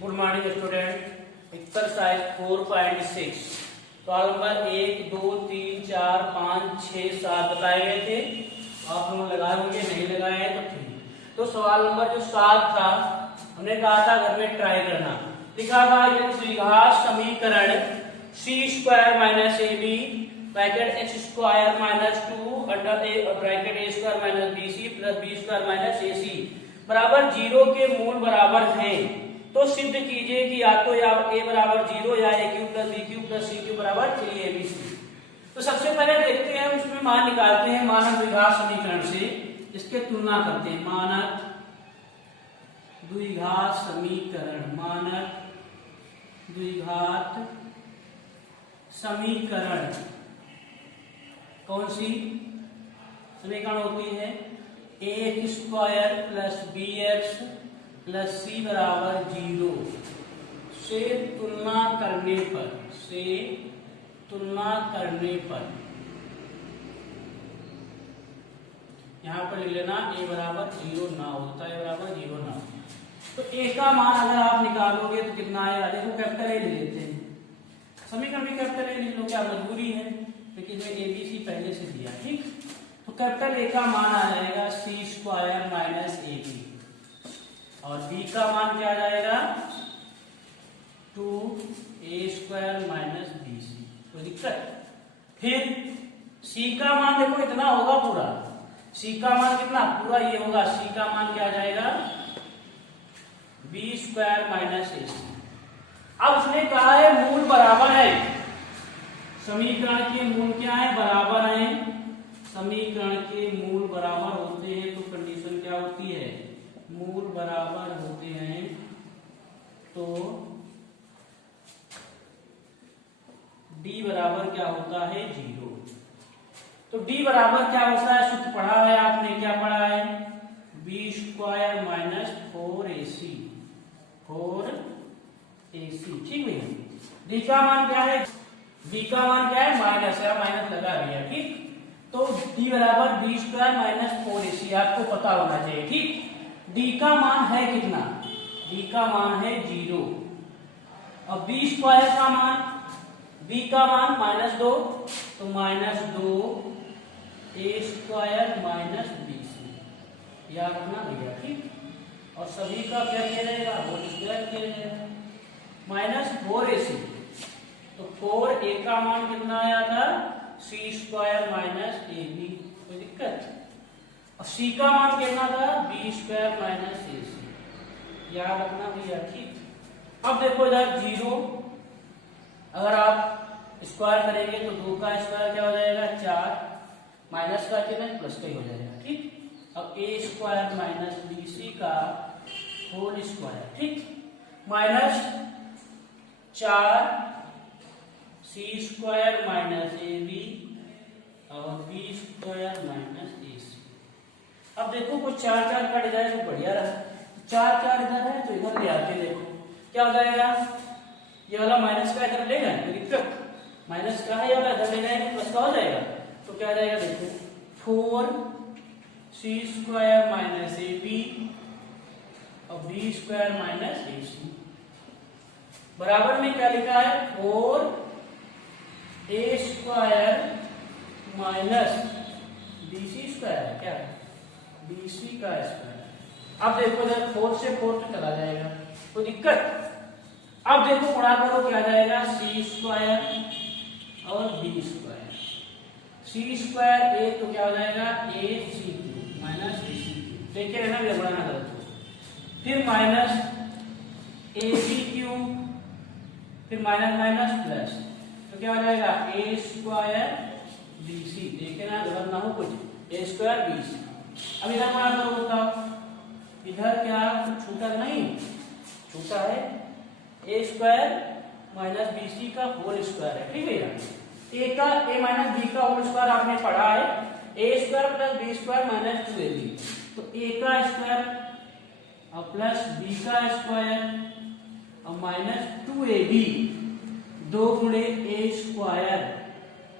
Good morning student. Exercise 4.6 सवाल number 1, 2, 3, 4, 5, 6, 7 बताए गए थे। आप लोग लगाए होंगे, नहीं लगाए हैं तो ठीक। तो सवाल नंबर जो 7 था, हमने कहा था घर में ट्राई करना। लिखा था यदि द्विघात समीकरण C square minus A B bracket X square minus 2 under A bracket A square minus B C plus B square minus A C बराबर 0 के मूल बराबर हैं, तो सिद्ध कीजिए कि या तो या a बराबर 0 या a cube plus B cube plus C cube बराबर 3abc। तो सबसे पहले देखते हैं, उसमें मान निकालते हैं मानक द्विघात समीकरण से, इसके तुलना करते हैं। मानक द्विघात समीकरण, मानक द्विघात समीकरण कौन सी समीकरण होती है? a square plus B X plus C बराबर 0 से तुलना करने पर यहां पर लिख लेना a बराबर 0 ना होता है, बराबर 0 ना हो। तो a का मान अगर आप निकालोगे तो कितना आएगा? देखो कैपिटल ए ले लेते हैं, समीकरण भी कैपिटल ए लिख लो, क्या मजबूरी है, लेकिन इसमें ए बी सी पहले से दिया। ठीक, तो कैपिटल ए का मान आ जाएगा सी स्क्वायर माइनस ए बी, और बी का मान क्या आ जाएगा? 2a स्क्वायर माइनस बी सी। कोई दिक्कत? फिर c का मान देखो इतना होगा पूरा, c का मान कितना पूरा ये होगा, c का मान क्या आ जाएगा? b स्क्वायर माइनस ए सी। अब उसने कहा है मूल बराबर है, समीकरण के मूल क्या है? बराबर है। समीकरण के मूल बराबर होते हैं तो कंडीशन क्या होती है? मूल बराबर होते हैं तो d बराबर क्या होता है? 0। तो d बराबर क्या होता है? सूत्र पढ़ा है आपने, क्या पढ़ा है? b square minus 4ac, 4ac। ठीक भैया, d का मान क्या है? d का मान क्या है? माइनस है, माइनस लगा दिया। ठीक, तो d बराबर b स्क्वायर माइनस 4ac आपको पता होना चाहिए। ठीक, d का मान है कितना? d का मान है 0। अब b स्क्वायर का मान, b का मान माइनस 2, तो minus 2a square minus bc, याद रखना भैया। ठीक, और सभी का क्या किया जाएगा? होल स्क्वायर किया जाएगा, माइनस 4ac। तो 4a का मान कितना आया था? c square minus ab। कोई दिक्कत? और c का मान कितना था? b स्क्वायर माइनस ac, याद रखना भैया। ठीक, अब देखो इधर 0, अगर आप स्क्वायर करेंगे तो 2 का स्क्वायर क्या हो जाएगा? 4, माइनस का कितना? प्लस का ही हो जाएगा। ठीक, अब a स्क्वायर माइनस bc का होल स्क्वायर। ठीक, minus 4c square minus ab और b स्क्वायर माइनस ac। अब देखो कुछ 4 कट जाए तो बढ़िया रहा, 4 इधर है तो इधर ले आके देखो क्या हो जाएगा? ये वाला माइनस का इधर ले जाए तो दिक्कत, माइनस का है ये वाला इधर ले जाएंगे प्लस का हो जाएगा, तो क्या जाएगा? देखो 4c स्क्वायर माइनस ab और b स्क्वायर माइनस ac। बराबर में क्या लिखा है? 4a square minus bc square है, क्या है? bc का स्क्वायर। अब देखो इधर 4 से 4 तो चला जाएगा, तो दिक्कत। अब देखो गुणा करो, क्या जाएगा? c स्क्वायर और b square, c square a तो क्या हो जाएगा? ac minus bc। देखिए रहना भी बढ़ाना गलत हो। फिर माइनस ab क्यूब, फिर माइनस माइनस प्लस, तो क्या हो जाएगा? a square bc। देखिए ना गलत ना हो कुछ, a स्क्वायर bc। अब इधर गुणा करो, बताओ इधर क्या कुछ छूटा नहीं? छूटा है, a स्क्वायर माइनस bc का होल स्क्वायर है। ठीक है यार, a माइनस b का होल स्क्वायर आपने पढ़ा है, a square plus b square minus 2ab। तो a का स्क्वायर और प्लस b का स्क्वायर और माइनस 2ab, 2 गुणे a स्क्वायर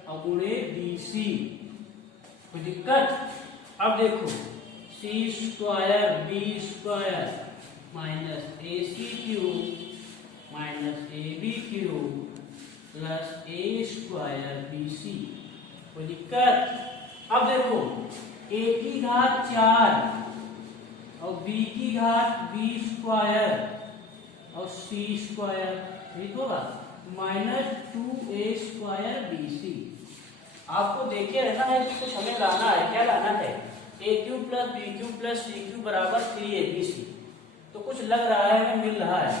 और गुणे bc। कोई दिक्कत? अब देखो c square b square minus ac cube minus AB³ plus A²BC। कोई दिक्कत? अब देखो A की घात 4 और B की घात B² और C², ठीक होगा, माइनस 2A²BC। आपको देखे रहना है कि कुछ हमें लाना है। क्या लाना है? A³ plus B³ plus C³ बराबर 3ABC। तो कुछ लग रहा है, हमें मिल रहा है।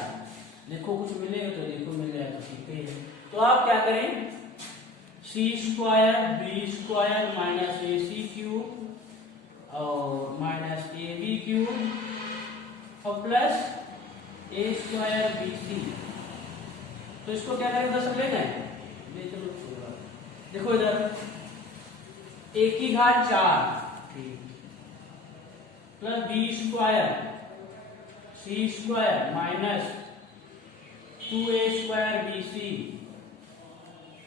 देखो कुछ मिलेगा तो देखो मिल जाएगा तो ठीक है। तो आप क्या करें, C² B² माइनस AC³ और माइनस AB³ और प्लस A²BC। तो इसको क्या करें, 10 लेना है। देखो इधर A की घात 4 plus B² C² minus 2A²BC।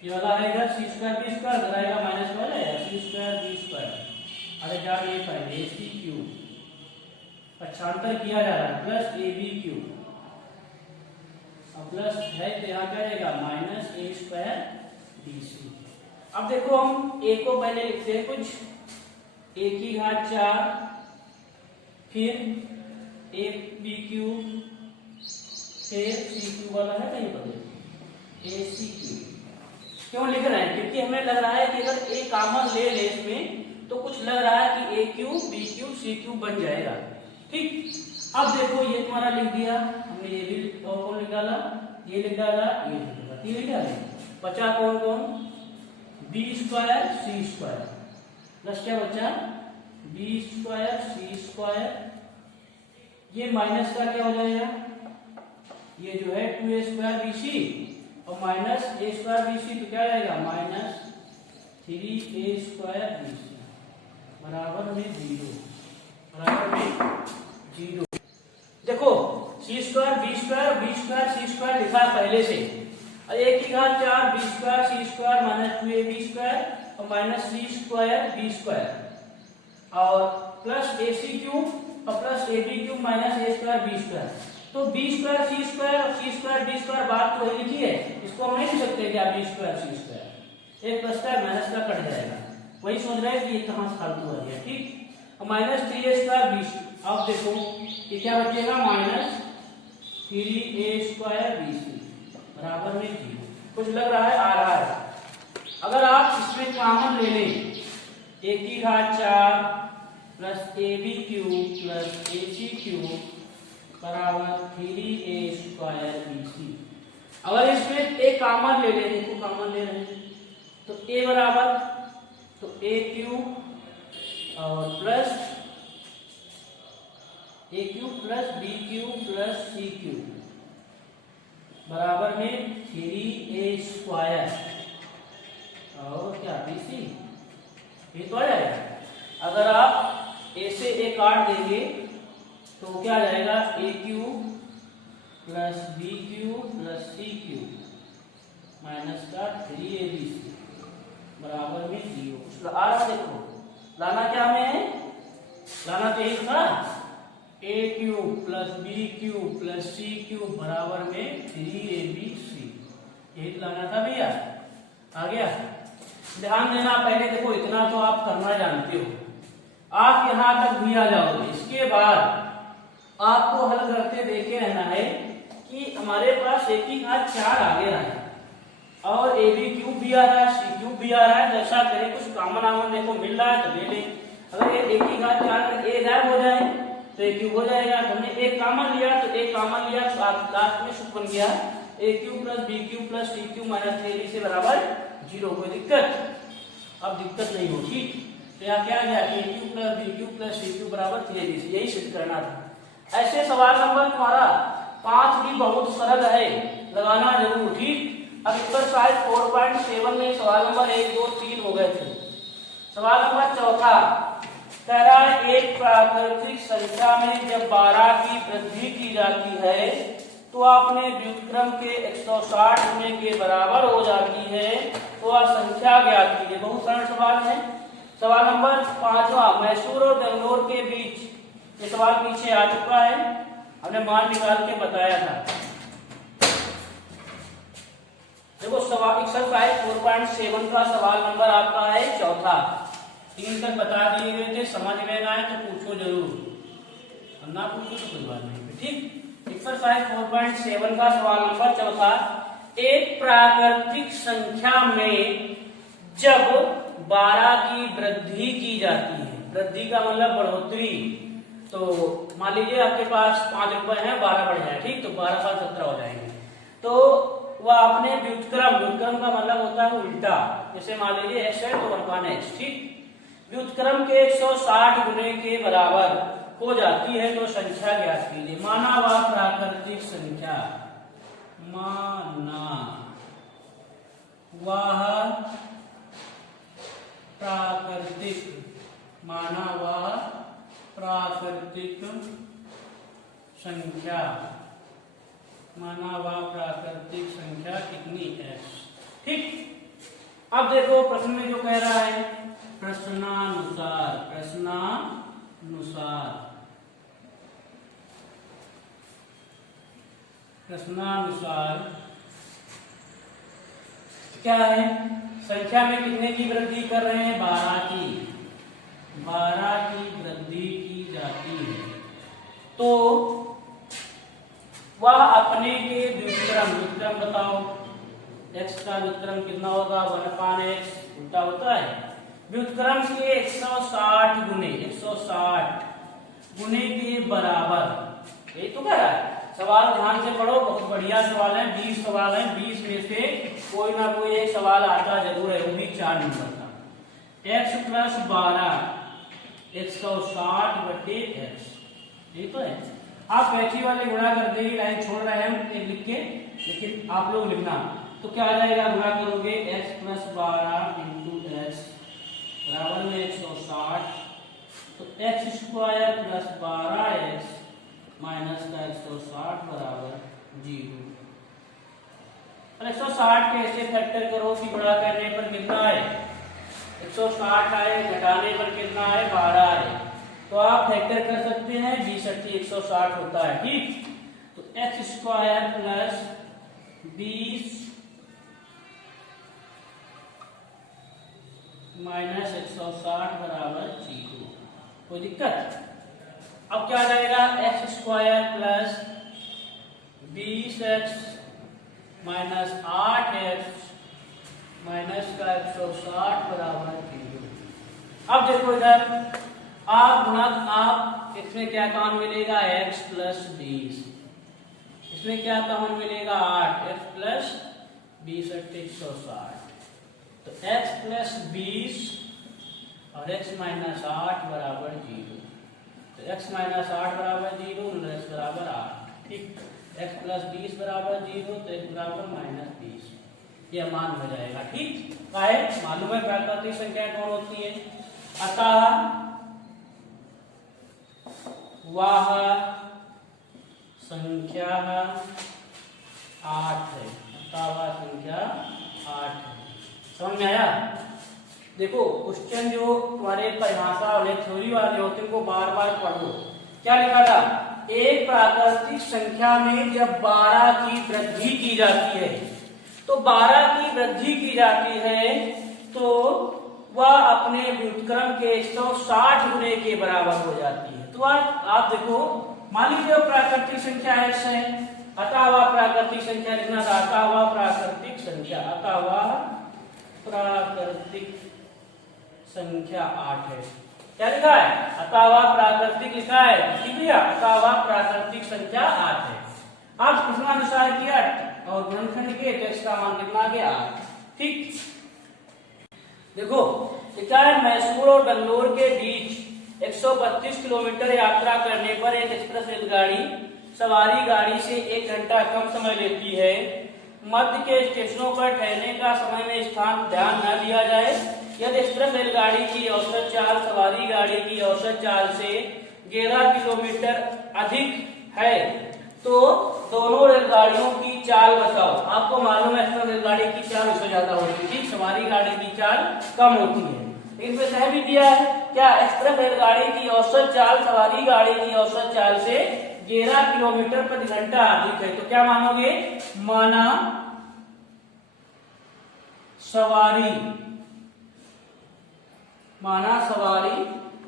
ये वाला है इधर C² B² रहेगा माइनस वाला है C² B²। अरे क्या ये पाएंगे AC³ पक्षांतर किया जा रहा है प्लस AB³ और प्लस है तो यहाँ क्या रहेगा माइनस A²BC। अब देखो हम A को पहले लिखते हैं कुछ, A की घात 4 फिर AB³ फिर C³ वाला है कहीं पर AC³। क्यों लिख रहे हैं? क्योंकि हमें लग रहा है कि अगर A कॉमन ले ले इसमें तो कुछ लग रहा है कि A³ B³ C³ बन जाएगा। ठीक, अब देखो ये तुम्हारा लिख दिया हमने, ये भी और कौन निकाला, ये लिख डाला, ये लिख डाला। बचा कौन कौन? B² C² प्लस क्या बचा B² C²। ये माइनस का क्या हो जाएगा, ये जो है 2A²BC और माइनस A²BC तो क्या जाएगा माइनस 3A²BC बराबर में 0, बराबर में 0। देखो C² B² C² लिखा है पहले से, और A की घात 4 B² C² माइनस 2AB² और माइनस C²B² और प्लस AC³ और प्लस AB³ माइनस A²B²। तो B² C² और C²B² बात तो वही लिखी है, इसको हम नहीं लिख सकते क्या B² C², एक प्लस का माइनस का कट जाएगा। वही सोच रहे हैं कि ये कहां से फालतू आ गया। ठीक, और माइनस 3A²BC। अब देखो ये क्या बचेगा माइनस 3A²BC बराबर में 0। कुछ लग रहा है, आ रहा है। अगर आप इसमें कॉमन ले लें A की घात 4 प्लस AB³ प्लस AC³ बराबर 3A²BC। अगर इसमें A कॉमन ले लें, देखो कॉमन ले रहे हैं तो A बराबर तो A³ और plus A³ plus B³ plus C³ बराबर में 3A² और क्या BC, ये तो आ जाएगा। अगर आप A से A काट देंगे तो क्या आ जाएगा A³ plus B³ plus C³ minus का 3ABC बराबर में 0। आ रहा देखो, लाना क्या हमें है, लाना तो यही था A³ plus B³ plus C³ बराबर में 3ABC, यही लाना था भैया। आ गया, ध्यान देना। पहले देखो इतना तो आप करना जानते हो, आप यहां तक भी आ जाओगे। इसके बाद आपको हल करते देखे रहना है कि हमारे पास A की घात 4 आ गया है और AB³ भी आ रहा है C³ भी आ रहा है। जैसा करें कुछ कॉमन आमन देखो मिल रहा है तो ले लें। अगर ये A की घात 4 में A गायब हो जाए तो A³ हो जाएगा। तो हमने A कॉमन लिया तो A कॉमन लिया तो लास्ट में सूत्र बन गया A³ plus B³ plus C³ minus 3B से बराबर 0। कोई दिक्कत? अब दिक्कत नहीं होगी। तो यहाँ क्या आ गया A³ plus B³ plus C³ बराबर 3B से, यही सिद्ध करना था। ऐसे सवाल नंबर तुम्हारा 5 भी बहुत सरल है, लगाना जरूर। ठीक, अब एक्सरसाइज 4.7 में सवाल नंबर 1, 2, 3 हो गए थे। सवाल नंबर चौथा कह रहा है एक प्राकृतिक संख्या में जब 12 की वृद्धि की जाती है तो अपने व्युत्क्रम के 160 होने के बराबर हो जाती है, तो वह संख्या ज्ञात कीजिए। बहुत सरल सवाल है। सवाल नंबर 5वां, मैसूर और बेंगलोर के बीच, ये सवाल पीछे आ चुका है, हमने मान निकाल के बताया था। सवाल एक्सरसाइज 4.7 का सवाल नंबर आपका है चौथा। 3 तक बता दिए गए थे, समझ में ना आए तो पूछो जरूर, और ना पूछो तो कोई बात नहीं। ठीक, एक्सरसाइज 4.7 का सवाल नंबर चौथा। एक प्राकृतिक संख्या में जब 12 की वृद्धि की जाती है, वृद्धि का मतलब बढ़ोतरी, तो मान लीजिए आपके पास 5 रुपए है, 12 बढ़ जाए, ठीक, तो 12 साल 17 हो जाएंगे, तो वह अपने व्युत्क्रम, व्युत्क्रम का मतलब होता है उल्टा, जैसे मान लीजिए x है तो 1/x, ठीक, व्युत्क्रम के 160 गुने के बराबर हो जाती है तो संख्या ज्ञात कीजिए। माना वह प्राकृतिक संख्या, माना वह प्राकृतिक, माना वह प्राकृतिक संख्या, माना वह प्राकृतिक संख्या कितनी x, ठीक। अब देखो प्रश्न में जो कह रहा है, प्रश्नानुसार, प्रश्नानुसार, प्रश्नानुसार क्या है, संख्या में कितने की वृद्धि कर रहे हैं, 12 की, 12 की वृद्धि की जाती है, तो वह अपने के व्युत्क्रम, व्युत्क्रम बताओ, x का व्युत्क्रम कितना होगा, 1/x, उल्टा होता है, व्युत्क्रम के 160 गुने, 160 गुने के बराबर, यही तो कह रहा है। सवाल ध्यान से पढ़ो, बहुत बढ़िया सवाल है, 20 सवाल है, 20 में से कोई ना कोई एक सवाल आता जरूर है, वो भी 4 नंबर का। x + 12 160 बटे x, ये तो है। आप पैची वाले गुणा कर देंगे, लाइन छोड़ रहे हैं हम लिख के, लेकिन आप लोग लिखना, तो क्या आ जाएगा, गुणा करोगे x + 12 × x बराबर में 160, तो x² + 12x माइनस का 160 बराबर 0। और 160 के ऐसे फैक्टर करो कि गुणा करने पर कितना है, 160 आए, घटाने पर कितना है, 12 आए, तो आप फैक्टर कर सकते हैं, 20 × 160 होता है, ठीक। तो x² + 20 माइनस 160 बराबर 0, कोई दिक्कत। अब क्या आ जाएगा, x² + 20x minus 8x minus का 160 बराबर 0। अब देखो इधर आप गुणा, आप इसमें क्या कॉमन मिलेगा, x + 20, इसमें क्या कॉमन मिलेगा, 8x + 20 × 160, तो x + 20 और x - 8 बराबर 0, तो x - 8 बराबर 0 और x बराबर 8, ठीक। x + 20 बराबर 0, तो x बराबर -20, यह मान हो जाएगा, ठीक। काहे मालूम है प्राकृतिक संख्या कौन होती है, अतः वह संख्या 8 है, अतः वह संख्या 8 है। समझ में आया। देखो क्वेश्चन जो तुम्हारे परिभाषा वाले, थ्योरी वाले होते हैं, उनको बार बार पढ़ो। क्या लिखा था, एक प्राकृतिक संख्या में जब 12 की वृद्धि की जाती है, तो 12 की वृद्धि की जाती है तो वह अपने व्युत्क्रम के 160 गुने के बराबर हो जाती है। तो आप देखो, मान लीजिए प्राकृतिक संख्या x है, अतः वह प्राकृतिक संख्या लिखना था, अतः वह प्राकृतिक संख्या, अतः वह प्राकृतिक संख्या 8 है। क्या लिखा है, अतः वह प्राकृतिक लिखा है, ठीक भैया, अतः वह प्राकृतिक संख्या 8 है। आप प्रश्नानुसार किया और गुणनखंड के, तो इसका मान कितना आ गया, ठीक। देखो क्या है, मैसूर और बेंगलोर के बीच 132 किलोमीटर यात्रा करने पर एक एक्सप्रेस रेलगाड़ी सवारी गाड़ी से 1 घंटा कम समय लेती है। मध्य के स्टेशनों पर ठहरने का समय में स्थान ध्यान न दिया जाए। यदि एक्सप्रेस रेलगाड़ी की औसत चाल सवारी गाड़ी की औसत चाल से 11 किलोमीटर अधिक है तो दोनों रेलगाड़ियों की चाल बताओ। आपको मालूम है एक्सप्रेस रेलगाड़ी की चाल उससे ज्यादा होती है, सवारी गाड़ी की चाल कम होती है। इसमें कह भी दिया है क्या, एक्सप्रेस रेलगाड़ी की औसत चाल सवारी गाड़ी की औसत चाल से 11 किलोमीटर प्रति घंटा अधिक है। तो क्या मानोगे, माना सवारी, माना सवारी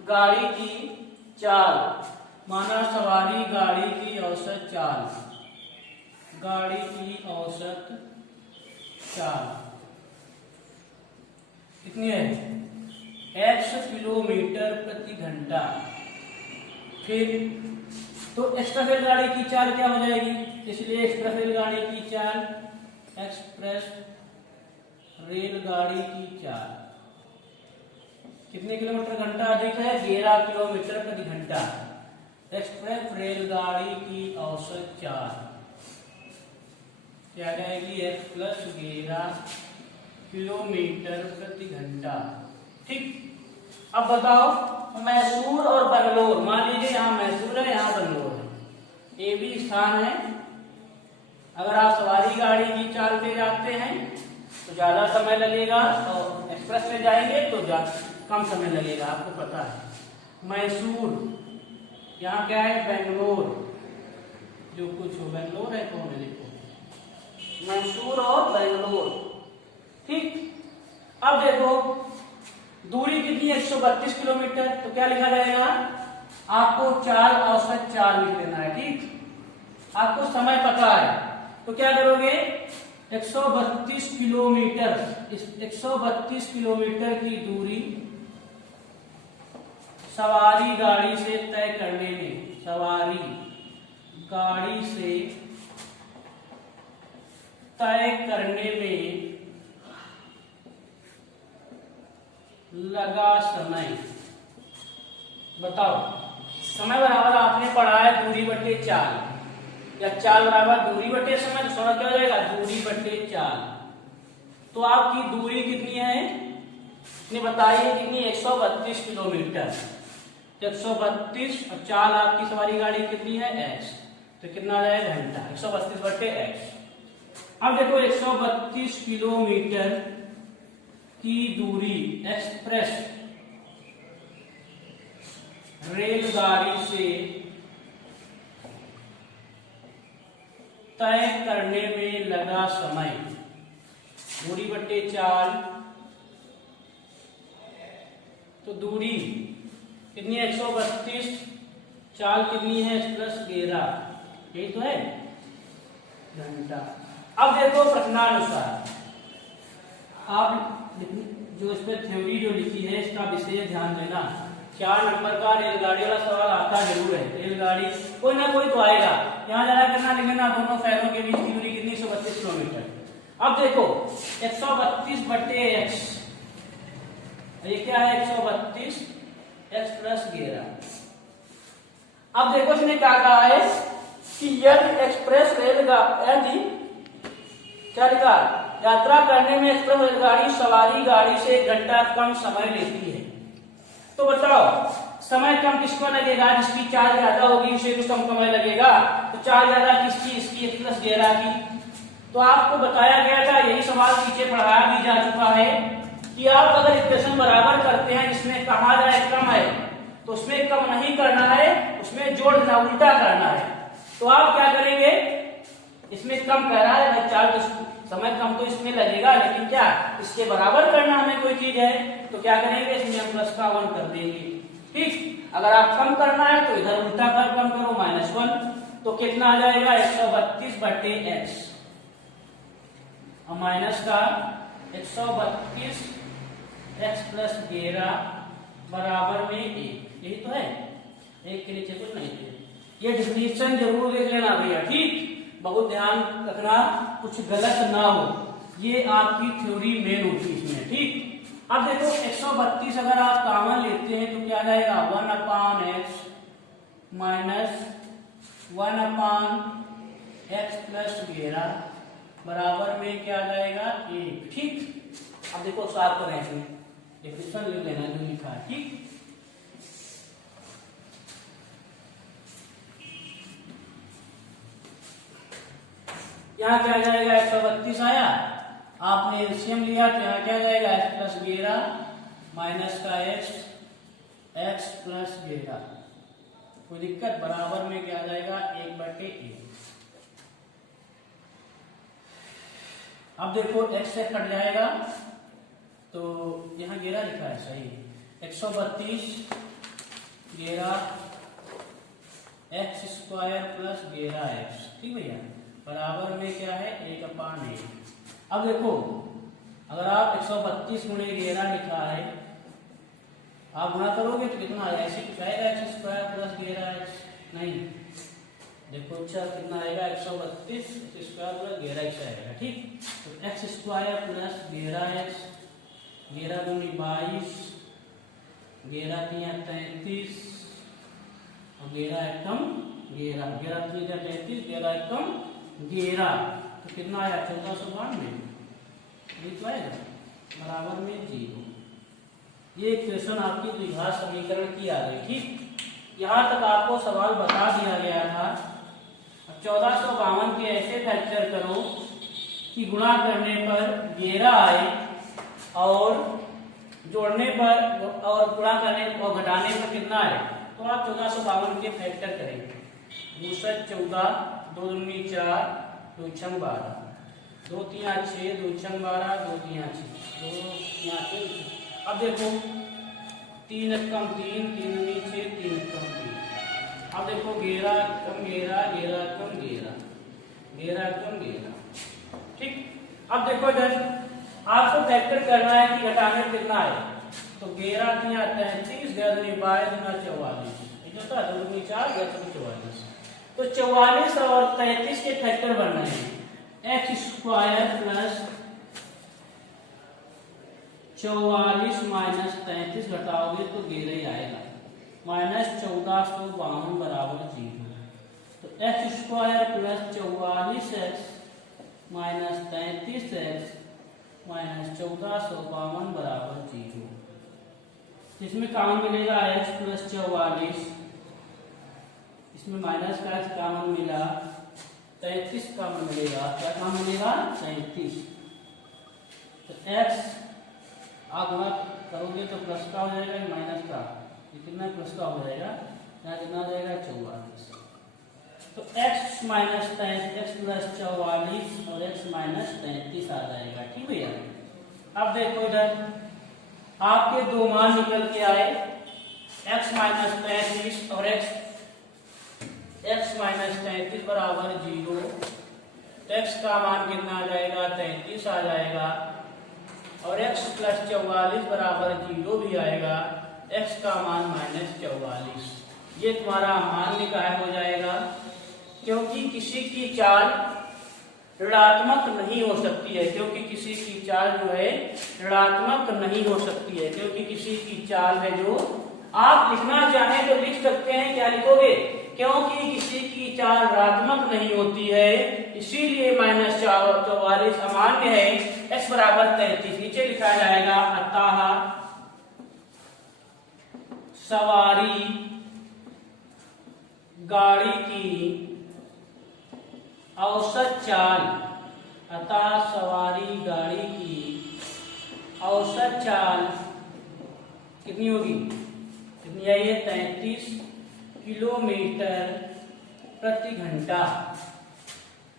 गाड़ी की चाल, माना सवारी गाड़ी की औसत चाल, गाड़ी की औसत चाल कितनी है? x किलोमीटर प्रति घंटा। फिर तो एक्सप्रेस रेलगाड़ी की चाल क्या हो जाएगी? इसलिए एक्सप्रेस रेलगाड़ी की चाल, एक्सप्रेस रेलगाड़ी की चाल कितने किलोमीटर घंटा अधिक है? 11 किलोमीटर प्रति घंटा। एक्सप्रेस रेलगाड़ी की औसत चाल क्या जाएगी? x प्लस 11 किलोमीटर प्रति घंटा। ठीक। अब बताओ मैसूर और बंगलोर, मान लीजिए यहाँ मैसूर है, यहाँ बंगलोर है, ये भी स्थान है। अगर आप सवारी गाड़ी की चाल पे जाते हैं तो ज्यादा समय लगेगा और एक्सप्रेस में जाएंगे तो कम समय लगेगा, आपको पता है। मैसूर, यहाँ क्या है? बेंगलोर, जो कुछ हो बेंगलोर है तो हमें देखो मैसूर और बेंगलोर। ठीक। अब देखो दूरी कितनी है? 132 किलोमीटर। तो क्या लिखा जाएगा? आपको चाल, औसत चाल लिख लेना है। ठीक। आपको समय पता है तो क्या करोगे? 132 किलोमीटर, 132 किलोमीटर की दूरी सवारी गाड़ी से तय करने में, सवारी गाड़ी से तय करने में लगा समय। बताओ, समय बराबर आपने पढ़ा है दूरी बटे चाल, या चाल बराबर दूरी बटे समय, तो समय क्या हो जाएगा? दूरी बटे चाल। तो आपकी दूरी कितनी है? ने बताई है कितनी? 132 किलोमीटर। 132 और चाल आपकी सवारी गाड़ी कितनी है? x। तो कितना आ जाएगा? घंटा। 132 बटे x। अब देखो 132 किलोमीटर की दूरी एक्सप्रेस रेलगाड़ी से तय करने में लगा समय, दूरी बटे चाल। तो दूरी कितनी है? 132, चाल कितनी है? प्लस 11, यही तो है, घंटा। अब देखो प्रश्नानुसार आप जो इस पर थ्योरी जो लिखी है इसका विशेष ध्यान देना। 4 नंबर का रेलगाड़ी वाला सवाल आता जरूर है। रेलगाड़ी कोई ना कोई तो आएगा। यहाँ ज्यादा करना लिखना, दोनों शहरों के बीच की दूरी कितनी? 132 किलोमीटर। अब देखो 132 बटे x, ये क्या है? 132 x प्लस 11। अब देखो इसने क्या कहा है कि यदि एक्सप्रेस रेलगाड़ी, क्या लिखा? यात्रा करने में एक्सप्रेस रेलगाड़ी सवारी गाड़ी से 1 घंटा कम समय लेती है। तो बताओ समय कम किसको लगेगा? जिसकी चाल ज्यादा होगी उसे तो कम समय लगेगा। तो चाल ज्यादा किसकी? इसकी, 1 प्लस 11 की। तो आपको बताया गया था, यही सवाल पीछे पढ़ाया भी जा चुका है कि आप अगर इक्वेशन बराबर करते हैं जिसमें कहा जाए कम है तो उसमें कम नहीं करना है, उसमें जोड़ देना, उल्टा करना है। तो आप क्या करेंगे? इसमें कम कह रहा है भाई, चाल तो समय कम तो इसमें लगेगा, लेकिन क्या इसके बराबर करना हमें कोई चीज है तो क्या करेंगे? इसमें हम प्लस का 1 कर देंगे। ठीक। अगर आप कम करना है तो इधर उल्टा कर कम करो, -1। तो कितना आ जाएगा? 132 बटे x और माइनस का 132 x प्लस 11 बराबर में 1। यही तो है, 1 के नीचे कुछ नहीं है। ये डिफिनीशन जरूर देख लेना भैया। ठीक। बहुत ध्यान रखना कुछ गलत ना हो, ये आपकी थ्योरी मेन होती है इसमें। ठीक। अब देखो 132 अगर आप कॉमन लेते हैं तो क्या जाएगा? 1/x माइनस 1/x प्लस 11 बराबर में क्या जाएगा? 1। ठीक। अब देखो सॉल्व करें, इसमें डिफिनेशन लिख लेना जो लिखा है। ठीक। यहाँ क्या जाएगा? 132 आया, आपने एलसीएम लिया तो यहाँ क्या जाएगा? x प्लस 11 माइनस का x प्लस 11। कोई दिक्कत? बराबर में क्या जाएगा? 1 बटे 1। अब देखो x से कट जाएगा तो यहाँ घेरा लिखा है सही, 132 घेरा x स्क्वायर प्लस घेरा x, ठीक भैया, बराबर में क्या है 1/8। अब देखो अगर आप 132 गुणे घेरा लिखा है, आप गुणा करोगे तो कितना आएगा, ऐसे कुछ आएगा x स्क्वायर प्लस घेरा x, नहीं, देखो अच्छा कितना आएगा 132 स्क्वायर प्लस घेरा x आएगा, ठीक। तो x स्क्वायर प्लस घेरा x, घेरा दूनी 22, घेरा 3 33 और घेरा एकम घेरा, घेरा 3 33, घेरा एकम घेरा, तो कितना आया 1492, तो आएगा बराबर में 0। ये इक्वेशन आपकी द्विघात समीकरण की आ गई, ठीक। यहाँ तक आपको सवाल बता दिया गया था। 1452 के ऐसे फैक्टर करो कि गुणा करने पर घेरा आए और जोड़ने पर और गुणा करने और घटाने पर कितना आए, तो आप 1452 के फैक्टर करेंगे। 2 7 14, 2 दूनी 4, 2 6 12, 2 3 6, 2 6 12, 2 3 6, 2 3 6। अब देखो 3 कम 3, 3 दूनी 6, 3 कम 3। अब देखो घेरा कम घेरा, घेरा कम घेरा, घेरा कम घेरा, ठीक। अब देखो इधर आपको फैक्टर करना है कि घटाने में कितना है, तो घेरा 3 33, घेरा दूनी 22, दूना 44, ठीक होता है 2 दूनी 4, घेरा 44। तो 44 और 33 के फैक्टर बन रहे हैं, x स्क्वायर प्लस 44 माइनस 33 घटाओगे तो घेरा ही आएगा, माइनस 1452 बराबर 0। तो x square plus 44x minus 33x minus 1452 बराबर 0। इसमें कॉमन मिलेगा x प्लस 44, इसमें माइनस का x कॉमन मिला, 33 कॉमन मिलेगा, क्या कॉमन मिलेगा 33। तो x आप गुणा करोगे तो प्लस का हो जाएगा माइनस का, कितना प्लस का हो जाएगा, यहाँ कितना हो जाएगा 44। तो x माइनस 33, x प्लस 44 और x माइनस 33 आ जाएगा, ठीक भैया। अब देखो इधर आपके दो मान निकल के आए, x माइनस 33 और x माइनस 33 बराबर 0। तो x का मान कितना आ जाएगा 33 आ जाएगा, और x प्लस 44 बराबर 0 भी आएगा, x का मान माइनस 44। ये तुम्हारा मान निकाय हो जाएगा, क्योंकि किसी की चाल ऋणात्मक नहीं हो सकती है, क्योंकि किसी की चाल जो है ऋणात्मक नहीं हो सकती है, क्योंकि किसी की चाल है जो आप लिखना चाहें तो लिख सकते हैं, क्या लिखोगे, क्योंकि किसी की चाल ऋणात्मक नहीं होती है, इसीलिए माइनस 44 अमान्य है, x बराबर 33 नीचे लिखा जाएगा। अतः सवारी गाड़ी की औसत चाल, अतः सवारी गाड़ी की औसत चाल कितनी होगी, कितनी आई है 33 किलोमीटर प्रति घंटा।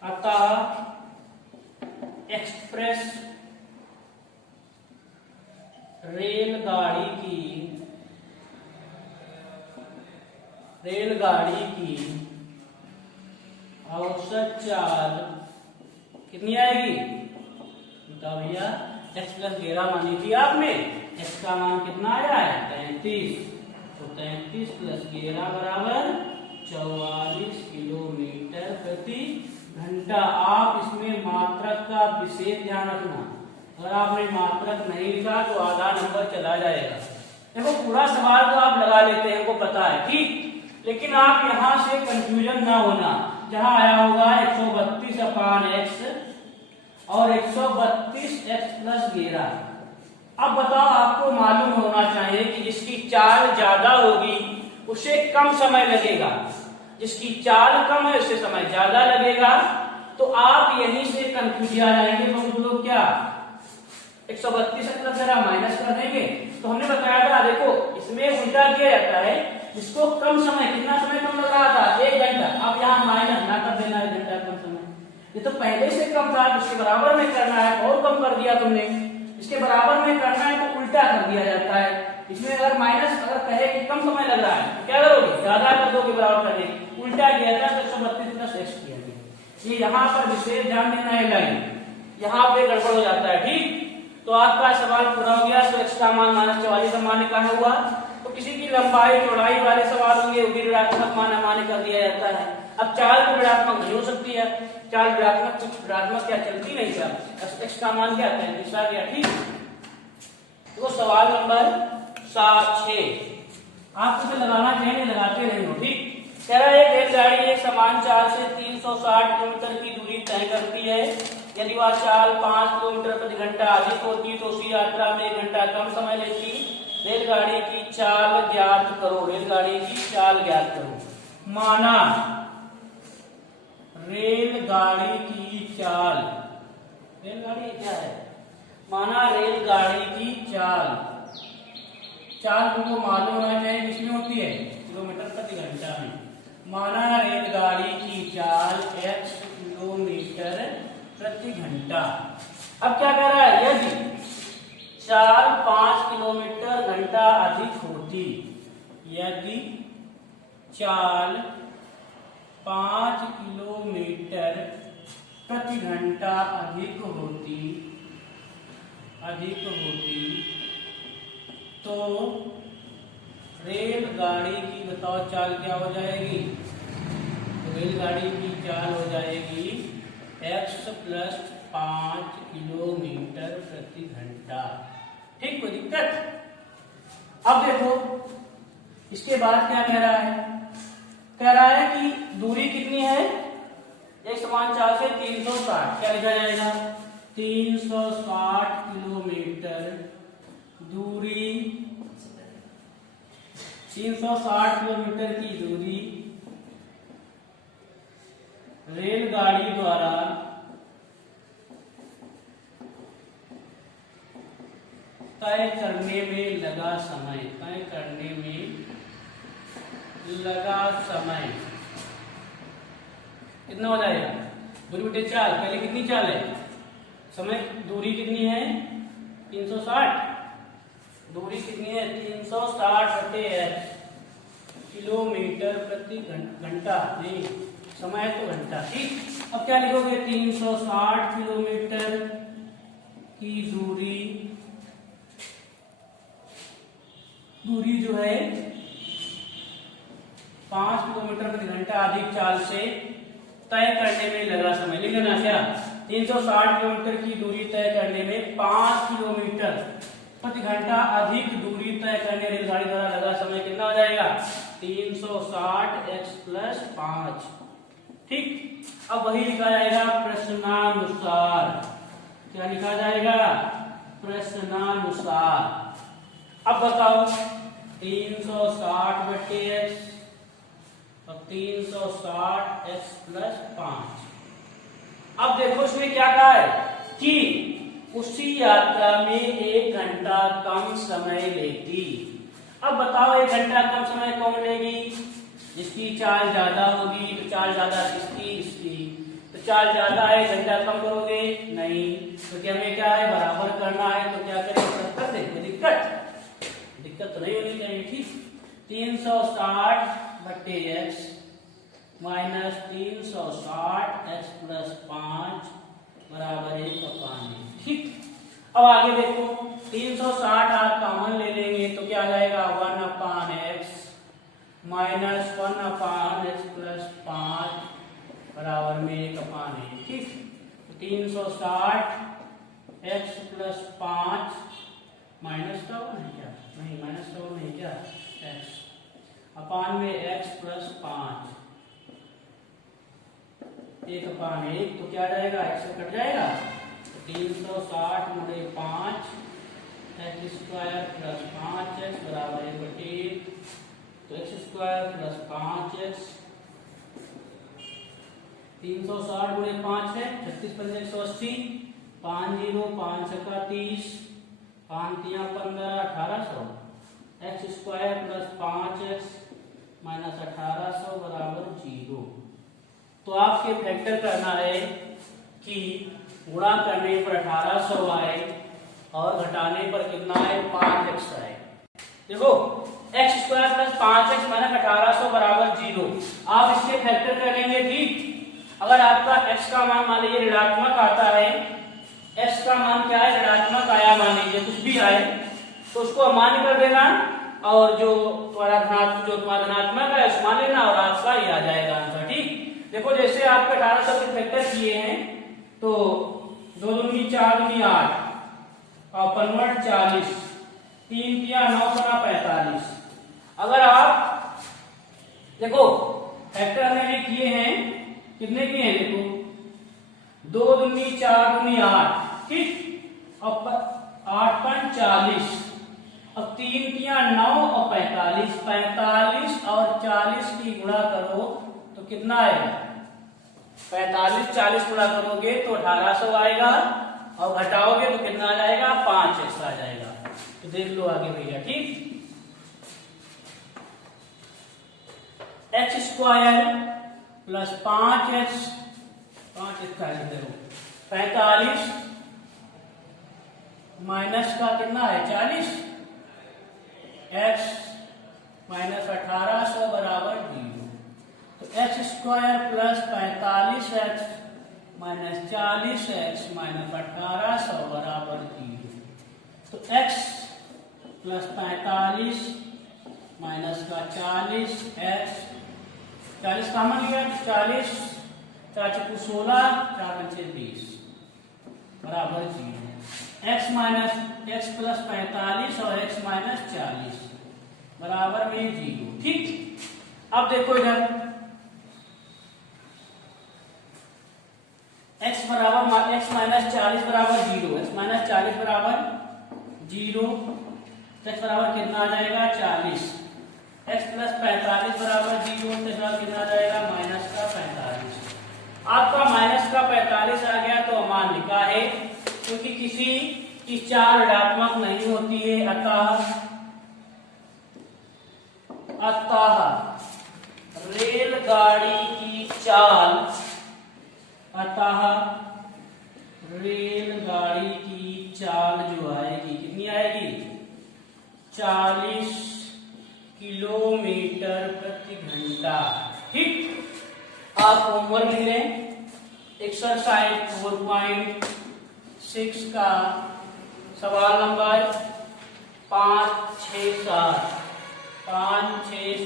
अतः एक्सप्रेस रेलगाड़ी की औसत चाल कितनी आएगी, बताओ भैया। x प्लस 11 मानी थी आपने, x का मान कितना आया है 33, तो 33 प्लस 11 बराबर 44 किलोमीटर प्रति घंटा। आप इसमें मात्रक का विशेष ध्यान रखना, अगर आपने मात्रक नहीं लिखा तो आधा नंबर चला जाएगा। देखो पूरा सवाल तो आप लगा लेते हैं, हमको पता है, ठीक, लेकिन आप यहाँ से कंफ्यूजन ना होना। जहां आया होगा 132/x और 132x प्लस 11। अब बताओ, आपको मालूम होना चाहिए कि जिसकी चाल ज्यादा होगी उसे कम समय लगेगा, जिसकी चाल कम है उससे समय ज्यादा लगेगा। तो आप यहीं से कंफ्यूज आ जाएंगे, बहुत लोग क्या 132 प्लस 11 माइनस कर देंगे। तो हमने बताया था, देखो इसमें उल्टा किया जाता है, जिसको कम समय, कितना समय कम लग रहा था 1 घंटा, अब यहाँ माइनस ना कर देना 1 घंटा कम समय। ये तो पहले से कम था, उसके बराबर में करना है, और कम कर दिया तुमने, इसके बराबर में करना है तो उल्टा कर दिया जाता है। इसमें अगर माइनस अगर कहे कि कम समय लग रहा है तो क्या करोगे, ज्यादा कर दोगे बराबर करने, उल्टा किया था तो 132 प्लस x किया गया। ये यहाँ पर विशेष ध्यान देना है, लाइन यहाँ पे गड़बड़ हो जाता है। ठीक, तो आपका सवाल पूरा हो गया। तो x का मान -44 अमान्य कहाँ हुआ, तो किसी की लंबाई चौड़ाई वाले सवाल होंगे वो भी ऋणात्मक मान अमान्य कर दिया जाता है। अब चाल तो ऋणात्मक नहीं हो सकती है, चाल ऋणात्मक क्या चलती नहीं चाल, x का मान क्या 33 आ गया। ठीक, तो सवाल नंबर 6 आपको तो लगाना चाहिए, लगाते नहीं हो। ठीक, कह रहा है एक रेलगाड़ी एक समान चाल से 360 किलोमीटर की दूरी तय करती है। यदि वह चाल 5 किलोमीटर प्रति घंटा अधिक होती तो उसी यात्रा में 1 घंटा कम समय लेती। रेलगाड़ी की चाल ज्ञात करो, रेलगाड़ी की चाल ज्ञात करो। माना रेलगाड़ी की चाल, रेलगाड़ी क्या है, माना रेलगाड़ी की चाल, चाल तुमको मालूम होना चाहिए किसमें होती है, किलोमीटर प्रति घंटा में। माना रेलगाड़ी की चाल x किलोमीटर प्रति घंटा। अब क्या कह रहा है, यदि चाल 5 किलोमीटर घंटा अधिक होती, यदि चाल 5 किलोमीटर प्रति घंटा अधिक होती तो रेलगाड़ी की बताओ चाल क्या हो जाएगी, तो रेलगाड़ी की चाल हो जाएगी x प्लस 5 किलोमीटर प्रति घंटा। ठीक, कोई दिक्कत। अब देखो इसके बाद क्या कह रहा है, कह रहा है कि दूरी कितनी है, एक समान चाल से 360, क्या लिखा जाएगा 360 किलोमीटर दूरी, 360 किलोमीटर की दूरी रेलगाड़ी द्वारा तय करने में लगा समय, तय करने में लगा समय कितना हो जाएगा, दूरी बटे चाल, पहले कितनी चाल है, समय दूरी कितनी है 360, दूरी कितनी है 360 बटे किलोमीटर प्रति घंटा, नहीं समय तो घंटा। ठीक, अब क्या लिखोगे 360 किलोमीटर की दूरी जो है 5 किलोमीटर प्रति घंटा अधिक चाल से तय करने में लगा समय, लिख लेना क्या 360 किलोमीटर की दूरी तय करने में 5 किलोमीटर प्रति घंटा अधिक दूरी तय करने रेलगाड़ी द्वारा लगा समय कितना हो जाएगा 360 x प्लस 5। ठीक, अब वही लिखा जाएगा प्रश्नानुसार, क्या लिखा जाएगा प्रश्नानुसार। अब बताओ 360 बटे x और 360 x प्लस 5। अब देखो इसमें क्या कहा है कि उसी यात्रा में 1 घंटा कम समय लेती। अब बताओ 1 घंटा कम समय कौन लेगी, जिसकी चाल ज्यादा होगी, तो चाल ज्यादा इसकी, तो चाल ज्यादा है 1 घंटा कम करोगे नहीं, तो क्या हमें क्या है बराबर करना है, तो क्या करें कर दे, कोई दिक्कत तो नहीं होनी चाहिए। ठीक, 360 बटे x माइनस 360 x प्लस 5 बराबर 1/1। ठीक, अब आगे देखो 360 आप कॉमन ले लेंगे तो क्या आ जाएगा 1/x माइनस 1/x प्लस 5 बराबर में 1/1। ठीक, 360 x प्लस 5 माइनस का नहीं क्या, नहीं माइनस का नहीं क्या x अपान में x प्लस 5 1/1, तो क्या जाएगा x से कट जाएगा, 360 गुणे 5 x स्क्वायर प्लस 5x बराबर 1/1, तो x स्क्वायर प्लस 5x 360 गुणे 5 है 36 पंजे 180, 5 0 5 छक्का 30, 5 3 15 1800, x square plus 5x minus 1800 बराबर 0। तो आपके फैक्टर करना है कि गुणा करने पर 1800 आए और घटाने पर कितना है 5x आएगा। देखो x square plus 5x minus 1800 बराबर 0। आप इसके फैक्टर करेंगे ठीक। अगर आपका x का मान मान लीजिए ऋणात्मक आता है, x का मान क्या है ऋणात्मक आया मान लीजिए कुछ भी आए तो उसको अमान्य कर देना और जो तुम्हारा धनात्मक है उसको मान लेना और आपका ये आ जाएगा आंसर ठीक। देखो जैसे आपके 1800 के फैक्टर किए हैं तो 2 दूनी 4 दूनी 8 और 15 40 3 तिया 9 बना 45। अगर आप देखो फैक्टर हमने किए हैं कितने किए हैं देखो 2 दूनी 4 दूनी 8 ठीक और 8 पंच 40 अब 3 तिया 9 और 45 45 और 40 की गुणा करो तो कितना आएगा 45 40 गुणा करोगे तो 1800 आएगा और घटाओगे तो कितना आ जाएगा 5x आ जाएगा। तो देख लो आगे भैया ठीक। x square plus 5x 45 minus का कितना है 40 x माइनस 1800 बराबर 0। तो x square plus 45x minus 40x minus 1800 बराबर 0। तो x प्लस 45 माइनस का 40x 40 कॉमन लिया 40 4 चौको 16 4 पंचे 20 बराबर 0। x माइनस x प्लस 45 और x माइनस 40 बराबर में 0 ठीक। अब देखो इधर x बराबर x माइनस 40 बराबर 0 x माइनस 40 बराबर 0 x बराबर कितना आ जाएगा 40 x प्लस 45 बराबर 0 कितना आ जाएगा माइनस का 45। आपका माइनस का 45 आ गया तो अमान्य का है क्योंकि किसी की चाल ऋणात्मक नहीं होती है अतः रेलगाड़ी की चाल जो आएगी कितनी आएगी 40 किलोमीटर प्रति घंटा ठीक। आप होमवर्क लिख लें एक्सरसाइज 4.6 का सवाल नंबर 5 6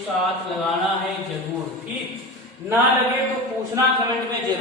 7 लगाना है जरूर ठीक। ना लगे तो पूछना कमेंट में जरूर।